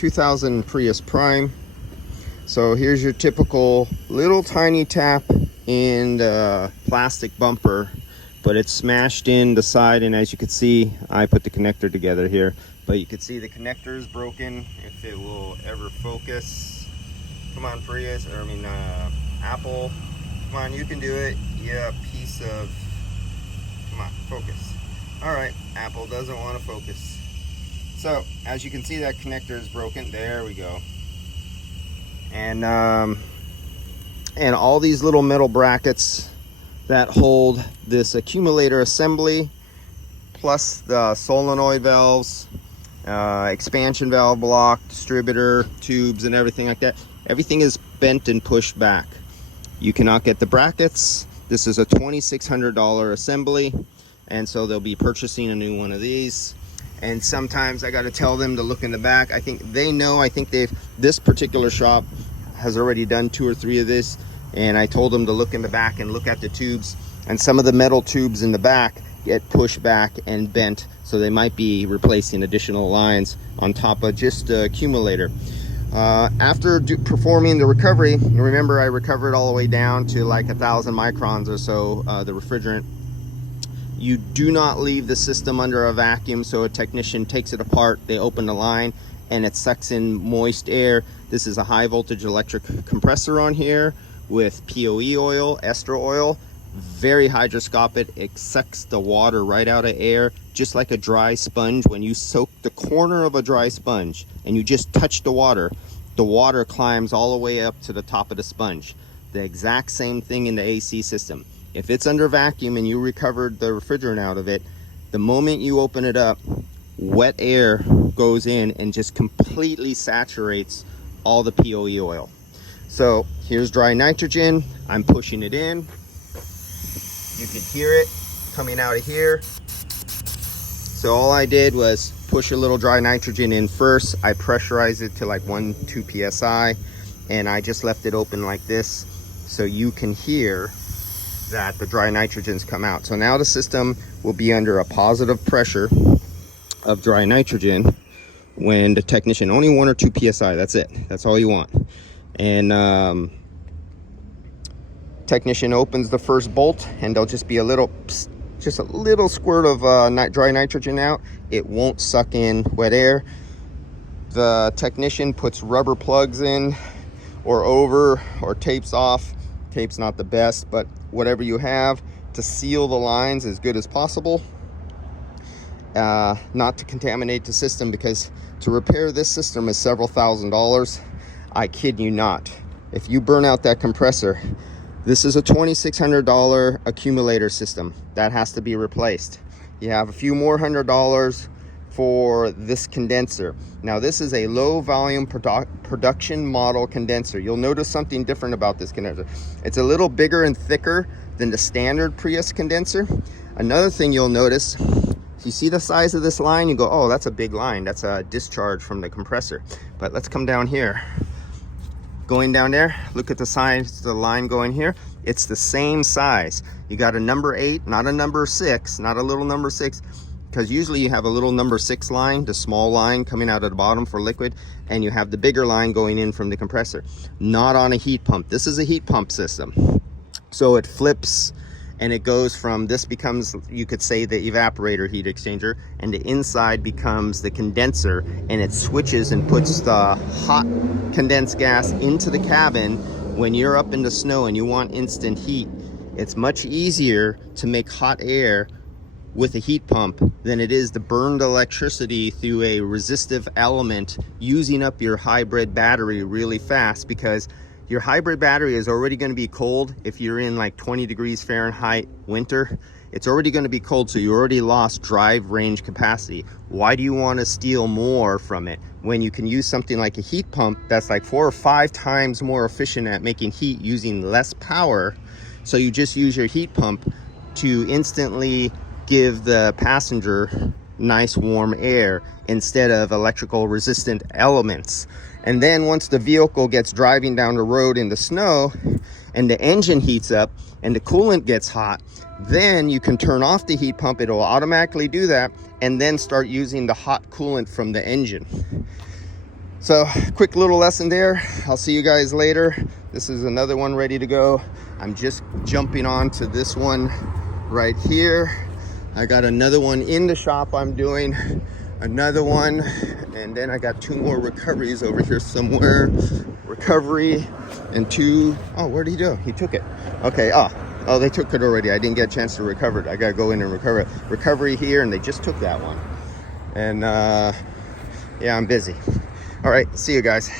2000 Prius Prime. So here's your typical little tiny tap in the plastic bumper, but it's smashed in the side, and as you can see, I put the connector together here, but you can see the connector is broken. If it will ever focus, come on Prius, or I mean Apple, come on, you can do it. Yeah, piece of, come on, focus. All right, Apple doesn't want to focus. So as you can see, that connector is broken. There we go. And all these little metal brackets that hold this accumulator assembly, plus the solenoid valves, expansion valve block, distributor tubes, and everything like that, everything is bent and pushed back. You cannot get the brackets. This is a $2,600 assembly, and so they'll be purchasing a new one of these. And sometimes I got to tell them to look in the back. I think they know. I think this particular shop has already done 2 or 3 of this, and I told them to look in the back and look at the tubes, and some of the metal tubes in the back get pushed back and bent, so they might be replacing additional lines on top of just the accumulator. After performing the recovery, remember I recovered all the way down to like 1,000 microns or so, the refrigerant. You do not leave the system under a vacuum, so a technician takes it apart, they open the line, and it sucks in moist air. This is a high voltage electric compressor on here with POE oil, ester oil, very hygroscopic. It sucks the water right out of air, just like a dry sponge. When you soak the corner of a dry sponge and you just touch the water climbs all the way up to the top of the sponge. The exact same thing in the AC system. If it's under vacuum and you recovered the refrigerant out of it, the moment you open it up, wet air goes in and just completely saturates all the POE oil. So here's dry nitrogen. I'm pushing it in. You can hear it coming out of here. So all I did was push a little dry nitrogen in first. I pressurized it to like 1-2 psi, and I just left it open like this so you can hear that the dry nitrogens come out. So now the system will be under a positive pressure of dry nitrogen when the technician, only 1 or 2 psi, that's it, that's all you want. And technician opens the first bolt, and there'll just be a little squirt of dry nitrogen out. It won't suck in wet air. The technician puts rubber plugs in or over, or tapes off. Tape's not the best, but whatever you have to seal the lines as good as possible, not to contaminate the system, because to repair this system is several $1,000s. I kid you not. If you burn out that compressor, this is a $2,600 accumulator system that has to be replaced. You have a few more $100s for this condenser. Now this is a low volume production model condenser. You'll notice something different about this condenser. It's a little bigger and thicker than the standard Prius condenser. Another thing you'll notice, if you see the size of this line, you go, oh, that's a big line, that's a discharge from the compressor. But let's come down here. Going down there, look at the size of the line going here. It's the same size. You got a number 8, not a number 6, not a little number 6, because usually you have a little number 6 line, the small line coming out of the bottom for liquid, and you have the bigger line going in from the compressor. Not on a heat pump. This is a heat pump system. So it flips, and it goes from, this becomes, you could say, the evaporator heat exchanger, and the inside becomes the condenser, and it switches and puts the hot condensed gas into the cabin when you're up in the snow and you want instant heat. It's much easier to make hot air with a heat pump than it is to burn the electricity through a resistive element using up your hybrid battery really fast, because your hybrid battery is already going to be cold. If you're in like 20 degrees Fahrenheit winter, it's already going to be cold, so you already lost drive range capacity. Why do you want to steal more from it when you can use something like a heat pump that's like 4 or 5 times more efficient at making heat using less power? So you just use your heat pump to instantly give the passenger nice warm air instead of electrical resistant elements. And then once the vehicle gets driving down the road in the snow and the engine heats up and the coolant gets hot, then you can turn off the heat pump. It'll automatically do that, and then start using the hot coolant from the engine. So quick little lesson there. I'll see you guys later. This is another one ready to go. I'm just jumping on to this one right here. I got another one in the shop. I'm doing another one, and then I got 2 more recoveries over here somewhere. Recovery and 2. Oh, where'd he go? He took it. Okay. Oh, they took it already. I didn't get a chance to recover it. I gotta go in and recover it. Recovery here, and they just took that one. And yeah, I'm busy. All right, see you guys.